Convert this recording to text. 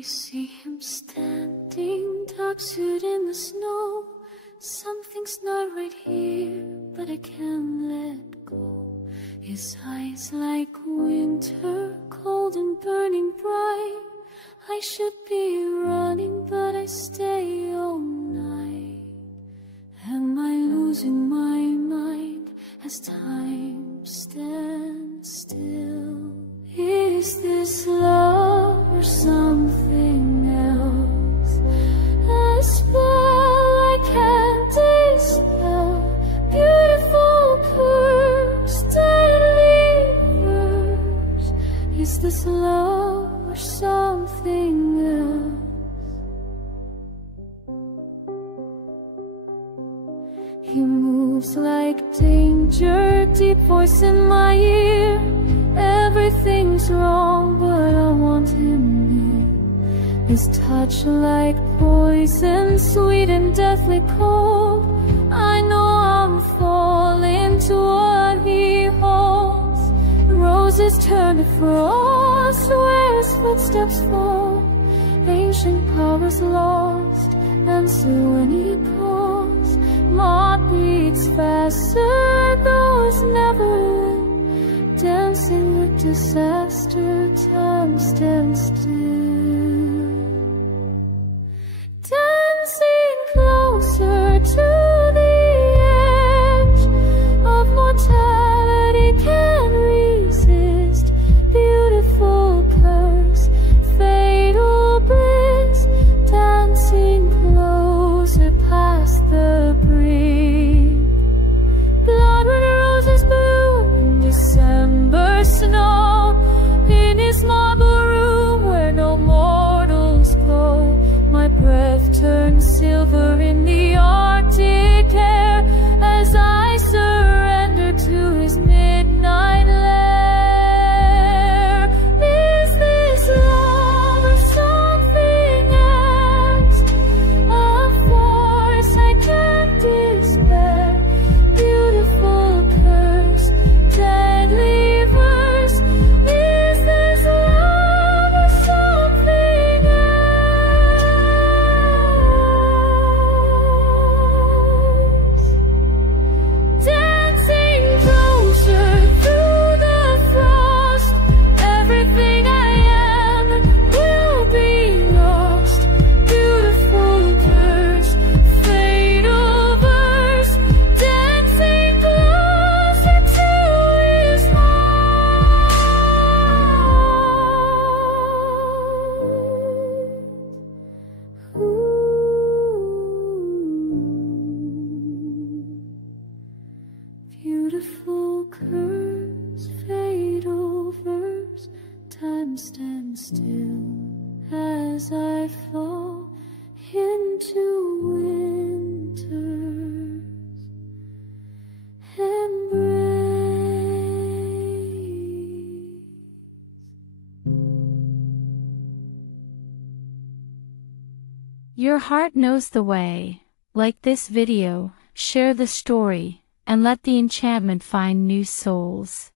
I see him standing, dark suit in the snow. Something's not right here, but I can't let go. His eyes like winter, cold and burning bright. I should be running, but I stay all night. Am I losing my mind as time stands still? Is this love or something else? A spell I can't dispel, beautiful curse, deadly verse. Is this love or something else? He moves like danger, deep voice in my ear. Everything's wrong, but I want him near. His touch like poison, sweet and deathly cold. I know I'm falling to what he holds. Roses turn to frost where his footsteps fall. Ancient powers lost, answer when he calls. My heart beats faster, though it's never end. Dancing with disaster, time stands still. Dancing closer to the edge of mortality, can't resist. Beautiful curse, fatal bliss. Dancing closer past the brink. Blood when roses bloom in December snow. In his marble room where no mortals go. My breath turns silver in the Arctic air as I surrender to his midnight lair. Is this love or something else? A force I can't despair, beautiful curse, deadly verse. Is this love or something else? Dancing closer through the frost. Everything I am will be lost. Beautiful curse, fatal verse. Dancing closer to his heart. Beautiful curse, fatal verse. Time stands still as I fall into winter's embrace. Your heart knows the way. Like this video, share the story, and let the enchantment find new souls.